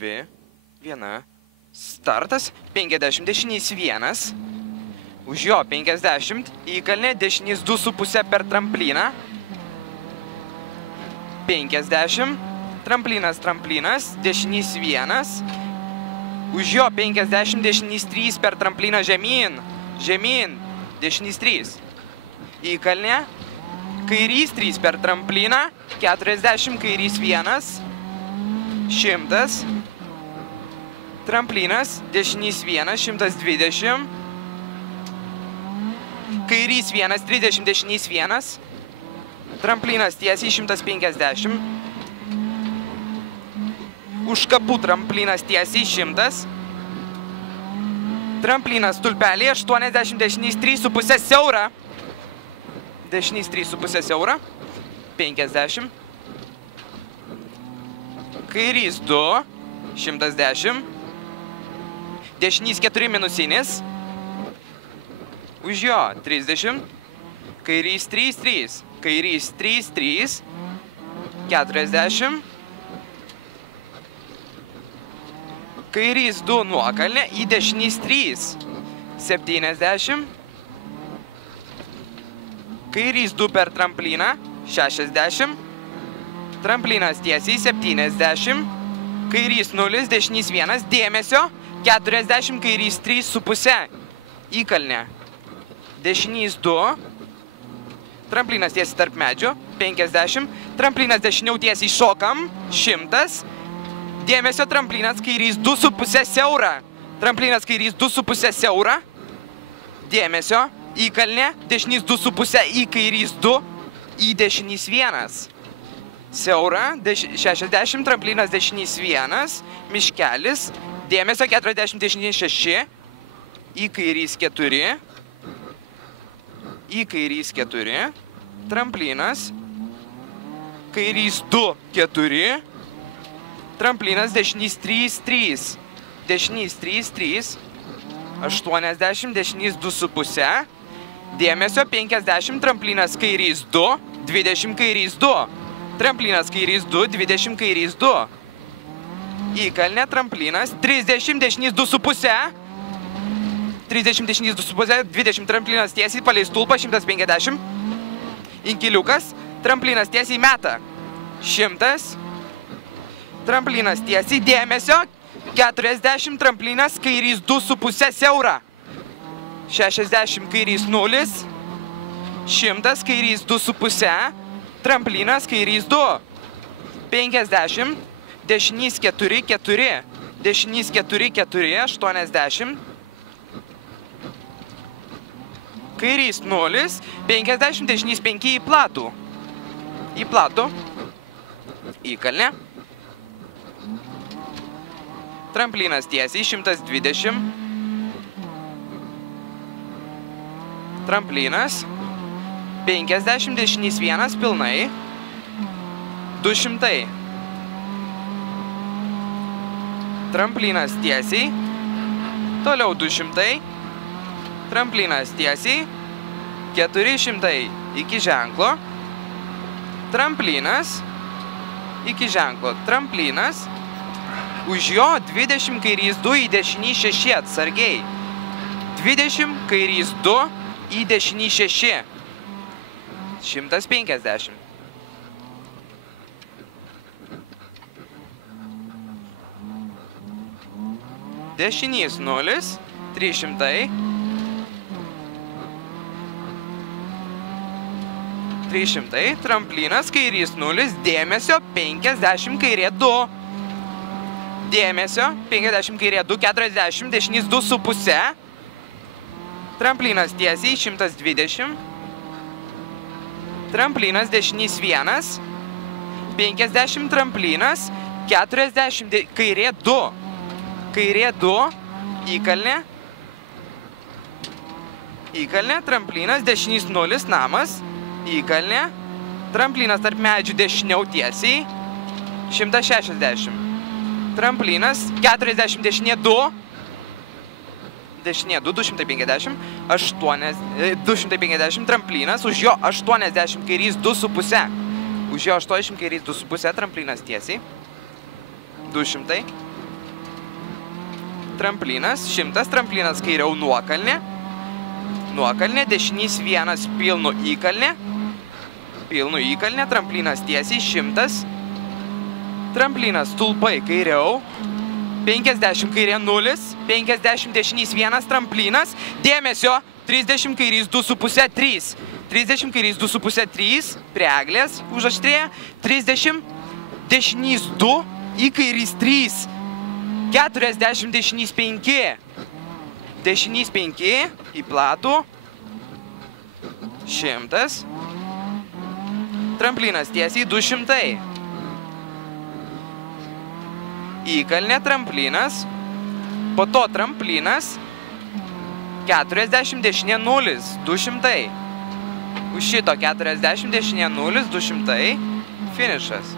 2, 1, startas, 50, dešinys 1, už jo 50, įkalnė, dešinys 2,5 per trampliną, 50, tramplinas, dešinys 1, už jo 50, dešinys 3 per trampliną žemyn, dešinys 3, įkalnė, kairys 3 per trampliną, 40, kairys 1, 100, tramplinas, dešinys 1, 120, kairys 1, 30, dešinys 1, tramplinas tiesiai 150, už kapų tramplinas tiesiai 100, tramplinas stulpelį 80, dešinys 3,5 siaura, dešinys 3,5 siaura, 50, kairys 2, 110, dešinys 4 minusinis, už jo 30, kairys 3, 3, kairys 3, 3, 40, kairys 2 nuokalnė, į dešinys 3, 70, kairys 2 per trampliną, 60, tramplinas tiesiai 70, kairys 0, dešinys 1, dėmesio, 40, kairys 3,5, įkalnė, dešinys 2, tramplinas tiesiai tarp medžių, 50, tramplinas dešiniau tiesiai šokam, 100, dėmesio, tramplinas kairys 2,5 siaura, tramplinas kairys 2,5 siaura, dėmesio, įkalnė, dešinys 2,5 į kairys 2, į dešinys 1, siaura, 60, tramplinas dešinys 1, miškelis, dėmesio, 40, dešinys 6, į kairys 4, į kairys 4, tramplinas, kairys 2, 4, tramplinas dešinys 3, 3, dešinys 3, 3, 80, dešinys 2,5, dėmesio, 50, tramplinas kairys 2, 20, kairys 2, tramplinas kairys 2, 20, kairys 2, įkalnė, tramplinas, 30, dešinys 2,5, 30 dešinys 2,5, 20 tramplinas tiesiai, palei stulpą, 150, inkiliukas, tramplinas tiesiai meta, 100, tramplinas tiesiai, dėmesio, 40, tramplinas, kairys 2,5 siaura, 60, kairys 0, 100, kairys 2,5, tramplinas, kairys 2, 50, dešinys 4, 4, dešinys 4, 4, 80, kairys 0, 50, dešinys 5 į platų, įkalnė, tramplinas tiesiai, 120, tramplinas, 50, dešinys 1 pilnai, 200, tramplinas tiesiai, toliau 200, tramplinas tiesiai, 400 iki ženklo, tramplinas, iki ženklo, tramplinas, už jo 20 kairys 2 į dešinį 6 atsargiai, 20 kairys 2 į dešinį 6, 150. Dešinys 0, 300, 300, tramplinas, kairys 0, dėmesio, 50, kairė 2, dėmesio, 50, kairė 2, 40, dešinys 2,5, tramplinas tiesiai, 120, tramplinas, dešinys 1, 50, tramplinas, 40, kairė 2, įkalnė, tramplinas, dešinys 0, namas, įkalnė, tramplinas tarp medžių dešiniau tiesiai, 160, tramplinas, 40 dešinė 2, 250, 250, tramplinas, už jo 80 kairys 2,5, už jo 80 kairys 2,5, tramplinas tiesiai, 200, tramplinas, 100, tramplinas kairiau nuokalnė. Nuokalnė, dešinys 1, pilnu įkalnė. Pilnu įkalnė, tramplinas tiesiai, 100. Tramplinas stulpai kairiau. 50 kairė 0, 50 dešinys 1, tramplinas. Dėmesio, 30 kairys 2,5, 3. 30 kairys 2,5, 3, prie eglės užaštrėja. 30 dešinys 2, į kairys 3. 40 dešinys 5. Dešinys 5, į platų. 100. Tramplinas tiesiai 200. Įkalnė, tramplinas. Po to tramplinas. 40 dešinė 0, 200. Už šito 40 dešinė 0, 200. Finišas.